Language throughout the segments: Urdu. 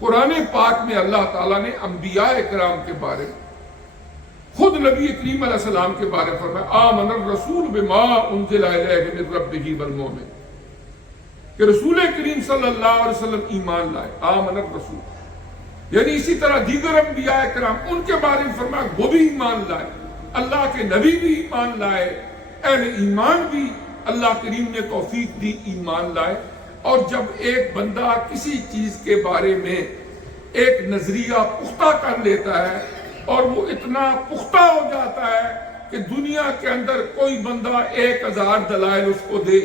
قرآن پاک میں اللہ تعالیٰ نے انبیاء اکرام کے بارے میں، خود نبی کریم علیہ السلام کے بارے میں فرمایا آمن الرسول بما انزل الیہ من ربہ والمؤمنون، کہ رسول کریم صلی اللہ علیہ وسلم ایمان لائے، آمن الرسول، یعنی اسی طرح دیگر انبیاء اکرام ان کے بارے میں فرمایا وہ بھی ایمان لائے، اللہ کے نبی بھی ایمان لائے، اہل ایمان بھی اللہ کریم نے توفیق دی ایمان لائے۔ اور جب ایک بندہ کسی چیز کے بارے میں ایک نظریہ پختہ کر لیتا ہے اور وہ اتنا پختہ ہو جاتا ہے کہ دنیا کے اندر کوئی بندہ 1000 دلائل اس کو دے،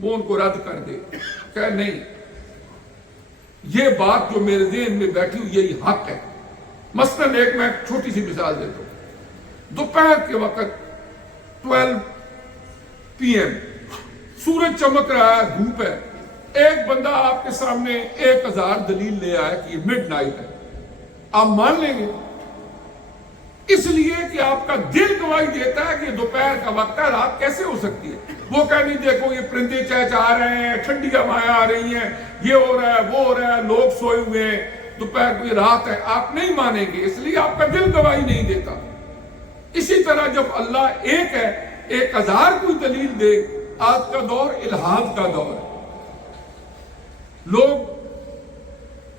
وہ ان کو رد کر دے، کہ نہیں یہ بات جو میرے ذہن میں بیٹھی ہوئی یہی حق ہے۔ مثلاً ایک میں چھوٹی سی مثال دیتا ہوں، دوپہر کے وقت 12 PM سورج چمک رہا ہے، دھوپ ہے، ایک بندہ آپ کے سامنے 1000 دلیل لے آئے کہ یہ مڈ نائٹ ہے، آپ مان لیں گے؟ اس لیے کہ آپ کا دل گواہی دیتا ہے کہ دوپہر کا وقت ہے، رات کیسے ہو سکتی ہے؟ وہ کہہ نہیں دیکھو یہ پرندے چہچہا رہے ہیں، ٹھنڈی ہوائیں آ رہی ہیں، یہ ہو رہا ہے وہ ہو رہا ہے، لوگ سوئے ہوئے ہیں، دوپہر کو یہ رات ہے، آپ نہیں مانیں گے، اس لیے آپ کا دل گواہی نہیں دیتا۔ اسی طرح جب اللہ ایک ہے، 1000 کوئی دلیل دے، آج کا دور الہاد کا دور ہے، لوگ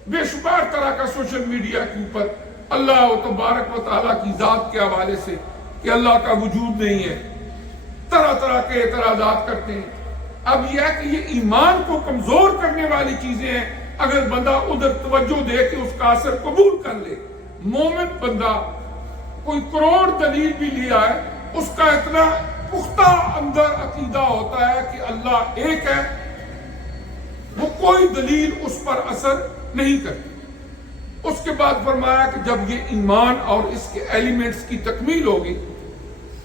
بے شمار طرح کا سوشل میڈیا کے اوپر اللہ تبارک و تعالیٰ کی ذات کے حوالے سے کہ اللہ کا وجود نہیں ہے، طرح طرح کے اعتراضات کرتے ہیں۔ اب یہ ہے کہ یہ ایمان کو کمزور کرنے والی چیزیں ہیں، اگر بندہ ادھر توجہ دے کہ اس کا اثر قبول کر لے۔ مومن بندہ کوئی کروڑ دلیل بھی لیا ہے، اس کا اتنا پختہ اندر عقیدہ ہوتا ہے کہ اللہ ایک ہے، وہ کوئی دلیل اس پر اثر نہیں کرتی۔ اس کے بعد فرمایا کہ جب یہ ایمان اور اس کے ایلیمنٹس کی تکمیل ہوگی،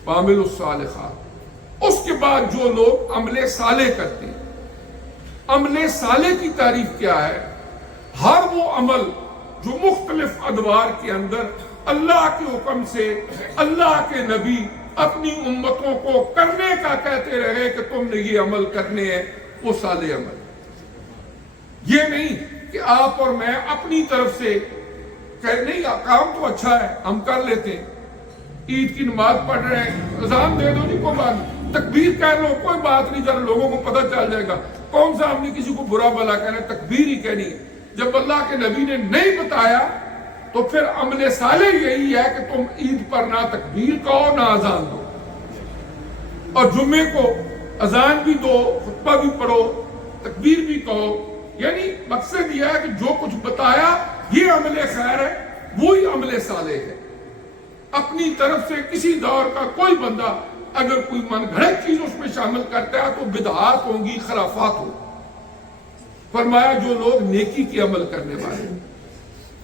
عامل الصالحات، اس کے بعد جو لوگ عمل صالح کرتے ہیں۔ عمل صالح کی تعریف کیا ہے؟ ہر وہ عمل جو مختلف ادوار کے اندر اللہ کے حکم سے اللہ کے نبی اپنی امتوں کو کرنے کا کہتے رہے کہ تم نے یہ عمل کرنے ہیں، وہ صالح عمل۔ یہ نہیں کہ آپ اور میں اپنی طرف سے کہ نہیں کام تو اچھا ہے ہم کر لیتے ہیں، عید کی نماز پڑھ رہے ہیں، اذان دے دو جی کوئی بات نہیں، تکبیر کہہ لو کوئی بات نہیں، ذرا لوگوں کو پتہ چل جائے گا، کون سا ہم نے کسی کو برا بھلا کہنا ہے، تکبیر ہی کہنی ہے۔ جب اللہ کے نبی نے نہیں بتایا تو پھر عمل صالح یہی ہے کہ تم عید پر نہ تکبیر کہو نہ اذان دو، اور جمعے کو اذان بھی دو، خطبہ بھی پڑھو، تکبیر بھی کہو۔ یعنی مقصد یہ ہے کہ جو کچھ بتایا یہ عمل خیر ہے، وہی عمل صالح ہے۔ اپنی طرف سے کسی دور کا کوئی بندہ اگر کوئی من گھڑت چیز اس میں شامل کرتا ہے تو بدعات ہوں گی، خرافات ہوں۔ فرمایا جو لوگ نیکی کے عمل کرنے والے ہیں۔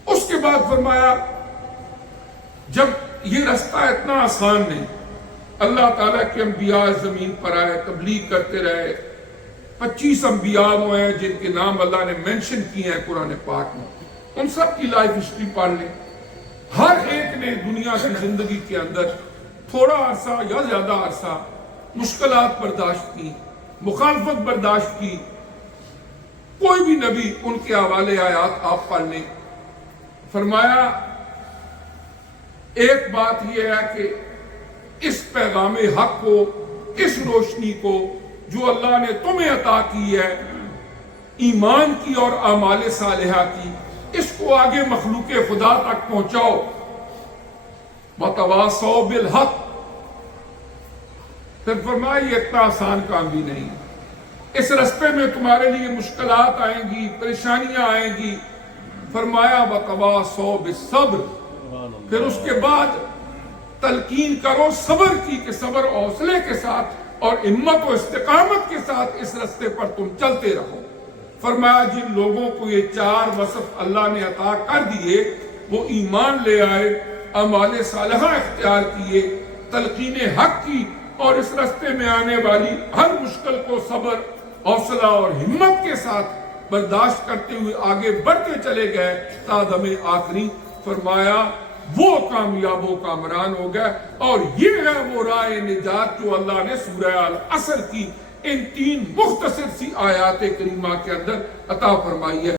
اس کے بعد فرمایا جب یہ رستہ اتنا آسان نہیں، اللہ تعالیٰ کے انبیاء زمین پر آئے، تبلیغ کرتے رہے، 25 انبیاء وہ ہیں جن کے نام اللہ نے منشن کیے ہیں قرآن پاک میں، ان سب کی لائف ہسٹری پڑھ لیں۔ ہر ایک نے دنیا کی زندگی کے اندر تھوڑا عرصہ یا زیادہ عرصہ مشکلات برداشت کی، مخالفت برداشت کی۔ کوئی بھی نبی ان کے حوالے آیات آپ پڑھ لیں، فرمایا ایک بات یہ ہے کہ اس پیغام حق کو، اس روشنی کو جو اللہ نے تمہیں عطا کی ہے، ایمان کی اور اعمال صالحہ کی، اس کو آگے مخلوق خدا تک پہنچاؤ۔ وتواصوا بالحق، پھر فرمایا یہ اتنا آسان کام بھی نہیں، اس رستے میں تمہارے لیے مشکلات آئیں گی، پریشانیاں آئیں گی۔ فرمایا وتواصوا بالصبر، پھر اس کے بعد تلقین کرو صبر کی کہ صبر اور حوصلے کے ساتھ اور ہمت و استقامت کے ساتھ اس رستے پر تم چلتے رہو۔ فرمایا جن لوگوں کو یہ 4 وصف اللہ نے عطا کر دیے، وہ ایمان لے آئے، اعمال صالحہ اختیار کیے، تلقین حق کی، اور اس رستے میں آنے والی ہر مشکل کو صبر، حوصلہ اور ہمت کے ساتھ برداشت کرتے ہوئے آگے بڑھتے چلے گئے تا دم آخری۔ فرمایا وہ کامیاب و کامران ہو گئے، اور یہ ہے وہ راہ نجات جو اللہ نے سورہ العصر کی ان 3 مختصر سی آیات کریمہ کے اندر عطا فرمائی ہے۔